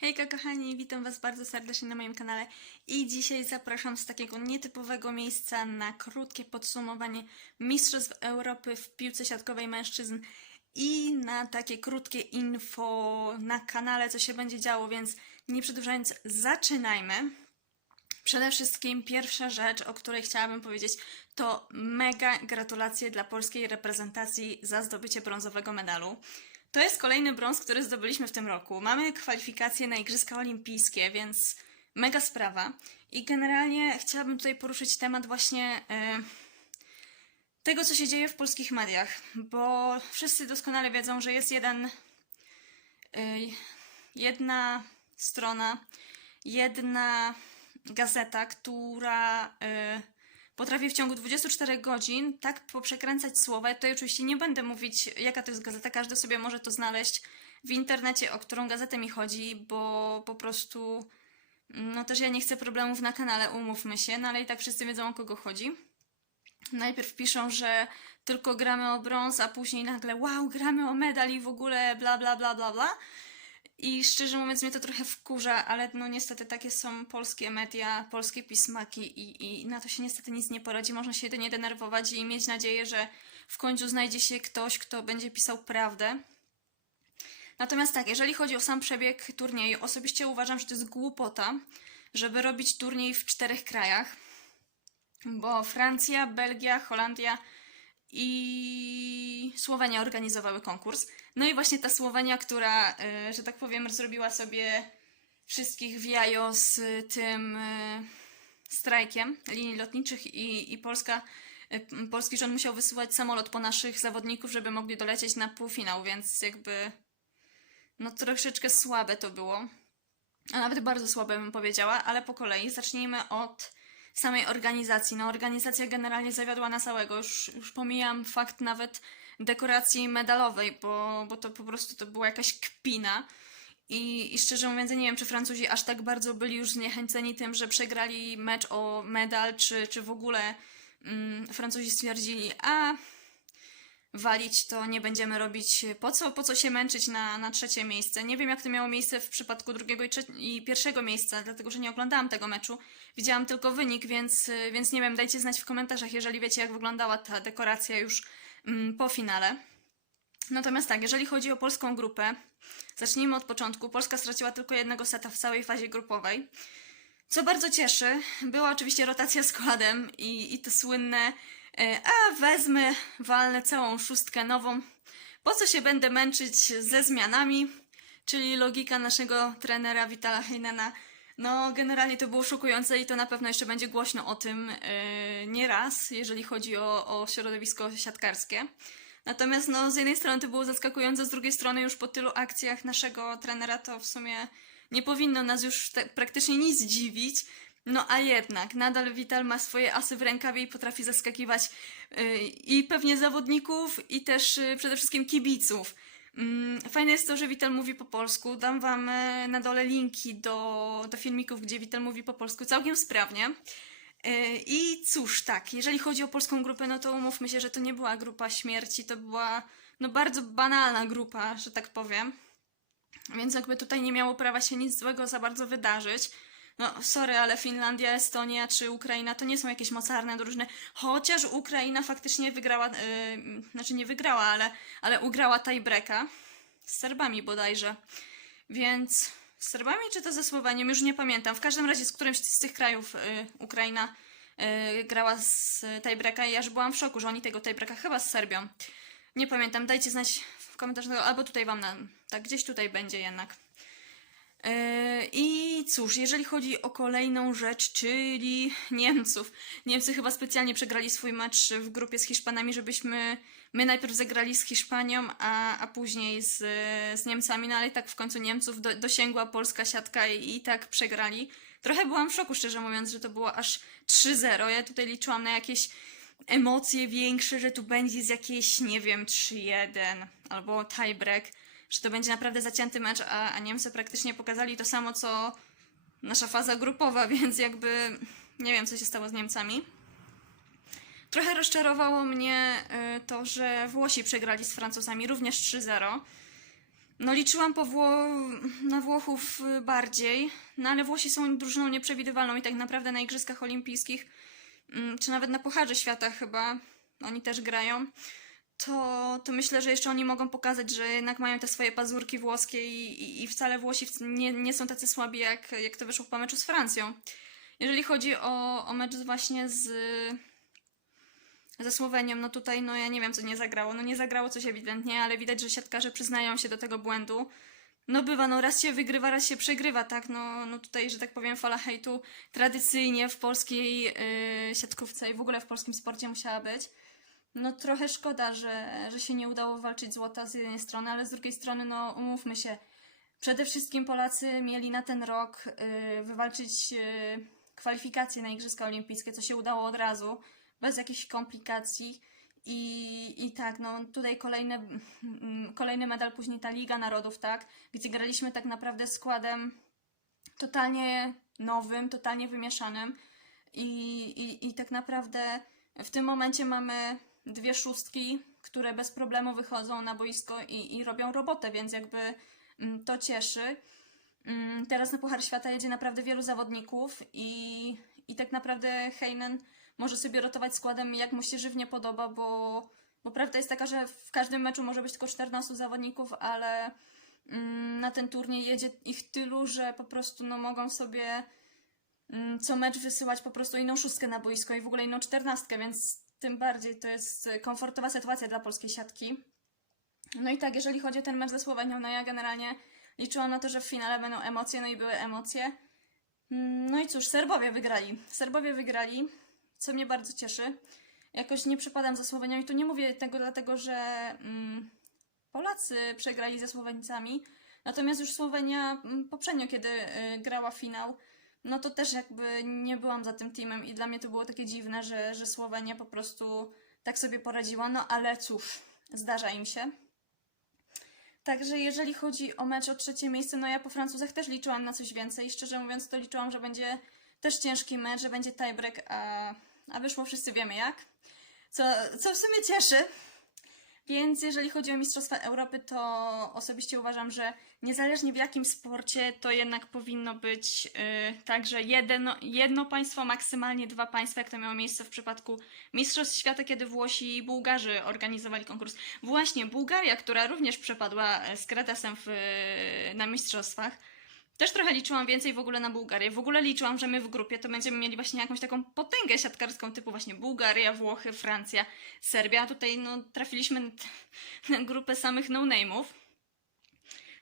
Hejka kochani, witam Was bardzo serdecznie na moim kanale i dzisiaj zapraszam z takiego nietypowego miejsca na krótkie podsumowanie Mistrzostw Europy w piłce siatkowej mężczyzn i na takie krótkie info na kanale, co się będzie działo, więc nie przedłużając, zaczynajmy. Przede wszystkim pierwsza rzecz, o której chciałabym powiedzieć, to mega gratulacje dla polskiej reprezentacji za zdobycie brązowego medalu. To jest kolejny brąz, który zdobyliśmy w tym roku. Mamy kwalifikacje na Igrzyska Olimpijskie, więc mega sprawa. I generalnie chciałabym tutaj poruszyć temat właśnie e, tego, co się dzieje w polskich mediach, bo wszyscy doskonale wiedzą, że jest jeden, e, jedna strona, jedna gazeta, która y, potrafi w ciągu 24 godzin tak poprzekręcać słowa. Tutaj oczywiście nie będę mówić, jaka to jest gazeta, każdy sobie może to znaleźć w internecie, o którą gazetę mi chodzi, bo po prostu, no też ja nie chcę problemów na kanale, umówmy się, no ale i tak wszyscy wiedzą, o kogo chodzi. Najpierw piszą, że tylko gramy o brąz, a później nagle wow, gramy o medal i w ogóle bla bla bla bla bla. I szczerze mówiąc, mnie to trochę wkurza, ale no niestety takie są polskie media, polskie pismaki i, i na to się niestety nic nie poradzi. Można się jedynie denerwować i mieć nadzieję, że w końcu znajdzie się ktoś, kto będzie pisał prawdę. Natomiast tak, jeżeli chodzi o sam przebieg turnieju, osobiście uważam, że to jest głupota, żeby robić turniej w czterech krajach, bo Francja, Belgia, Holandia i Słowenia organizowały konkurs. No i właśnie ta Słowenia, która, e, że tak powiem, zrobiła sobie wszystkich w jajo z tym e, strajkiem linii lotniczych i, i Polska, e, polski rząd musiał wysyłać samolot po naszych zawodników, żeby mogli dolecieć na półfinał, więc jakby no troszeczkę słabe to było. A nawet bardzo słabe bym powiedziała, ale po kolei zacznijmy od samej organizacji. No organizacja generalnie zawiodła na całego. Już, już pomijam fakt nawet dekoracji medalowej, bo, bo to po prostu to była jakaś kpina. I, I szczerze mówiąc, nie wiem, czy Francuzi aż tak bardzo byli już zniechęceni tym, że przegrali mecz o medal, czy, czy w ogóle mm, Francuzi stwierdzili, a walić to nie będziemy robić. Po co, po co się męczyć na, na trzecie miejsce? Nie wiem, jak to miało miejsce w przypadku drugiego i, i pierwszego miejsca, dlatego że nie oglądałam tego meczu. Widziałam tylko wynik, więc, y, więc nie wiem, dajcie znać w komentarzach, jeżeli wiecie, jak wyglądała ta dekoracja już mm, po finale. Natomiast tak, jeżeli chodzi o polską grupę, zacznijmy od początku. Polska straciła tylko jednego seta w całej fazie grupowej. Co bardzo cieszy, była oczywiście rotacja składem i, i to słynne e, a wezmę, walnę całą szóstkę nową. Po co się będę męczyć ze zmianami? Czyli logika naszego trenera Vitala Heinena. No, generalnie to było szokujące i to na pewno jeszcze będzie głośno o tym e, nie raz, jeżeli chodzi o, o środowisko siatkarskie. Natomiast no, z jednej strony to było zaskakujące, z drugiej strony już po tylu akcjach naszego trenera to w sumie nie powinno nas już praktycznie nic dziwić. No a jednak, nadal Vital ma swoje asy w rękawie i potrafi zaskakiwać yy, i pewnie zawodników, i też yy, przede wszystkim kibiców. Mm, Fajne jest to, że Vital mówi po polsku. Dam wam e, na dole linki do, do filmików, gdzie Vital mówi po polsku całkiem sprawnie. I cóż, tak, jeżeli chodzi o polską grupę, no to umówmy się, że to nie była grupa śmierci, to była no bardzo banalna grupa, że tak powiem. Więc jakby tutaj nie miało prawa się nic złego za bardzo wydarzyć. No, sorry, ale Finlandia, Estonia czy Ukraina to nie są jakieś mocarne drużyny. Chociaż Ukraina faktycznie wygrała, yy, znaczy nie wygrała, ale, ale ugrała tiebreaka z Serbami bodajże. Więc z Serbami czy to ze Słowenią? Już nie pamiętam. W każdym razie z którymś z tych krajów yy, Ukraina yy, grała z tiebreaka i aż byłam w szoku, że oni tego tiebreaka chyba z Serbią. Nie pamiętam, dajcie znać w komentarzach, albo tutaj wam na, tak gdzieś tutaj będzie jednak. Yy, I cóż, jeżeli chodzi o kolejną rzecz, czyli Niemców. Niemcy chyba specjalnie przegrali swój mecz w grupie z Hiszpanami, żebyśmy my najpierw zagrali z Hiszpanią, a, a później z, z Niemcami, no ale tak w końcu Niemców do, dosięgła polska siatka i, i tak przegrali. Trochę byłam w szoku, szczerze mówiąc, że to było aż 3-0. Ja tutaj liczyłam na jakieś emocje większe, że tu będzie z jakieś, nie wiem, 3-1 albo tiebreak, że to będzie naprawdę zacięty mecz, a, a Niemcy praktycznie pokazali to samo, co nasza faza grupowa, więc jakby nie wiem, co się stało z Niemcami. Trochę rozczarowało mnie y, to, że Włosi przegrali z Francuzami również 3-0. No liczyłam Wło- na Włochów y, bardziej, no ale Włosi są drużyną nieprzewidywalną i tak naprawdę na Igrzyskach Olimpijskich, mm, czy nawet na Pucharze Świata chyba, oni też grają, to, to myślę, że jeszcze oni mogą pokazać, że jednak mają te swoje pazurki włoskie i, i, i wcale Włosi nie, nie są tacy słabi, jak, jak to wyszło po meczu z Francją. Jeżeli chodzi o, o mecz właśnie z, ze Słowenią, no tutaj no ja nie wiem, co nie zagrało. No nie zagrało coś ewidentnie, ale widać, że siatkarze przyznają się do tego błędu. No bywa, no raz się wygrywa, raz się przegrywa, tak? No, no tutaj, że tak powiem, fala hejtu tradycyjnie w polskiej yy, siatkówce i w ogóle w polskim sporcie musiała być. No trochę szkoda, że, że się nie udało walczyć złota z jednej strony, ale z drugiej strony, no umówmy się, przede wszystkim Polacy mieli na ten rok yy, wywalczyć yy, kwalifikacje na Igrzyska Olimpijskie, co się udało od razu, bez jakichś komplikacji. I, I tak, no tutaj kolejny, mm, kolejny medal, później ta Liga Narodów, tak, gdzie graliśmy tak naprawdę składem totalnie nowym, totalnie wymieszanym. I, i, I tak naprawdę w tym momencie mamy dwie szóstki, które bez problemu wychodzą na boisko i, i robią robotę, więc jakby mm, to cieszy. Mm, Teraz na Puchar Świata jedzie naprawdę wielu zawodników i, i tak naprawdę Heinen może sobie rotować składem jak mu się żywnie podoba, bo, bo prawda jest taka, że w każdym meczu może być tylko 14 zawodników, ale mm, na ten turniej jedzie ich tylu, że po prostu no, mogą sobie co mecz wysyłać po prostu inną szóstkę na boisko i w ogóle inną czternastkę, więc tym bardziej to jest komfortowa sytuacja dla polskiej siatki. No i tak, jeżeli chodzi o ten mecz ze Słowenią, no ja generalnie liczyłam na to, że w finale będą emocje, no i były emocje. Mm, No i cóż, Serbowie wygrali. Serbowie wygrali, co mnie bardzo cieszy. Jakoś nie przypadam za Słowenią i tu nie mówię tego dlatego, że mm, Polacy przegrali ze Słoweńcami, natomiast już Słowenia mm, poprzednio, kiedy y, grała finał, no to też jakby nie byłam za tym teamem i dla mnie to było takie dziwne, że, że Słowenia po prostu tak sobie poradziła, no ale cóż, zdarza im się. Także jeżeli chodzi o mecz o trzecie miejsce, no ja po Francuzach też liczyłam na coś więcej. Szczerze mówiąc, to liczyłam, że będzie też ciężki mecz, że będzie tiebreak, a, a wyszło wszyscy wiemy jak. Co, co w sumie cieszy. Więc jeżeli chodzi o Mistrzostwa Europy, to osobiście uważam, że niezależnie w jakim sporcie, to jednak powinno być yy, tak, że jedno, jedno państwo, maksymalnie dwa państwa, jak to miało miejsce w przypadku Mistrzostw Świata, kiedy Włosi i Bułgarzy organizowali konkurs. Właśnie Bułgaria, która również przepadła e, z Kretesem w, na Mistrzostwach, też trochę liczyłam więcej w ogóle na Bułgarię. W ogóle liczyłam, że my w grupie to będziemy mieli właśnie jakąś taką potęgę siatkarską typu właśnie Bułgaria, Włochy, Francja, Serbia. A tutaj no, trafiliśmy na, na grupę samych no-name'ów.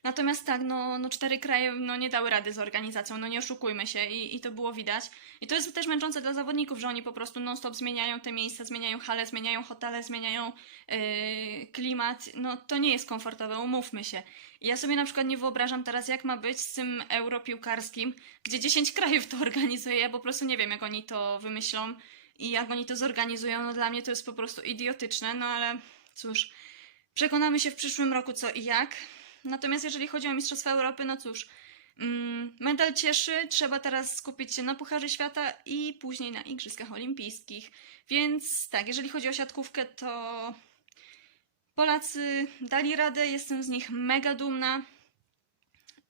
Natomiast tak, no, no cztery kraje no, nie dały rady z organizacją, no nie oszukujmy się i, i to było widać. I to jest też męczące dla zawodników, że oni po prostu non-stop zmieniają te miejsca, zmieniają hale, zmieniają hotele, zmieniają yy, klimat. No to nie jest komfortowe, umówmy się. I Ja sobie na przykład nie wyobrażam teraz, jak ma być z tym europiłkarskim, gdzie 10 krajów to organizuje. Ja po prostu nie wiem, jak oni to wymyślą i jak oni to zorganizują. No dla mnie to jest po prostu idiotyczne, no ale cóż, przekonamy się w przyszłym roku co i jak. Natomiast jeżeli chodzi o Mistrzostwa Europy, no cóż, mm, medal cieszy, trzeba teraz skupić się na Pucharze Świata i później na Igrzyskach Olimpijskich. Więc tak, jeżeli chodzi o siatkówkę, to Polacy dali radę, jestem z nich mega dumna.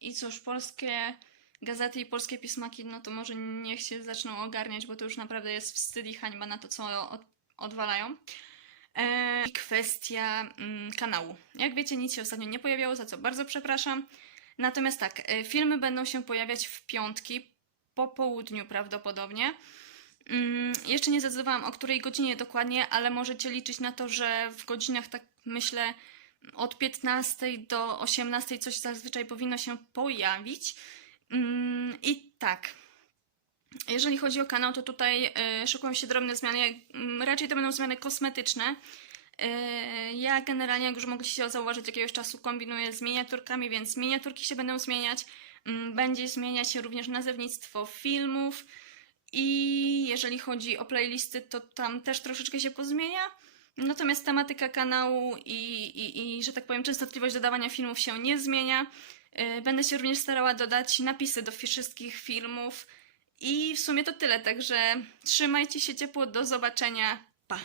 I cóż, polskie gazety i polskie pismaki, no to może niech się zaczną ogarniać, bo to już naprawdę jest wstyd i hańba na to, co od, odwalają. E, I kwestia mm, kanału. Jak wiecie, nic się ostatnio nie pojawiało, za co bardzo przepraszam. Natomiast tak, e, filmy będą się pojawiać w piątki po południu prawdopodobnie. Mm, jeszcze nie zdecydowałam o której godzinie dokładnie, ale możecie liczyć na to, że w godzinach, tak myślę, od 15 do 18 coś zazwyczaj powinno się pojawić. Mm, I tak. Jeżeli chodzi o kanał, to tutaj y, szykują się drobne zmiany. Mm, raczej to będą zmiany kosmetyczne. Y, ja generalnie, jak już mogliście zauważyć, jakiegoś czasu kombinuję z miniaturkami, więc miniaturki się będą zmieniać. Mm, będzie zmieniać się również nazewnictwo filmów. I jeżeli chodzi o playlisty, to tam też troszeczkę się pozmienia. Natomiast tematyka kanału i, i, i że tak powiem, częstotliwość dodawania filmów się nie zmienia. Yy, Będę się również starała dodać napisy do wszystkich filmów. I w sumie to tyle, także trzymajcie się ciepło, do zobaczenia. Pa!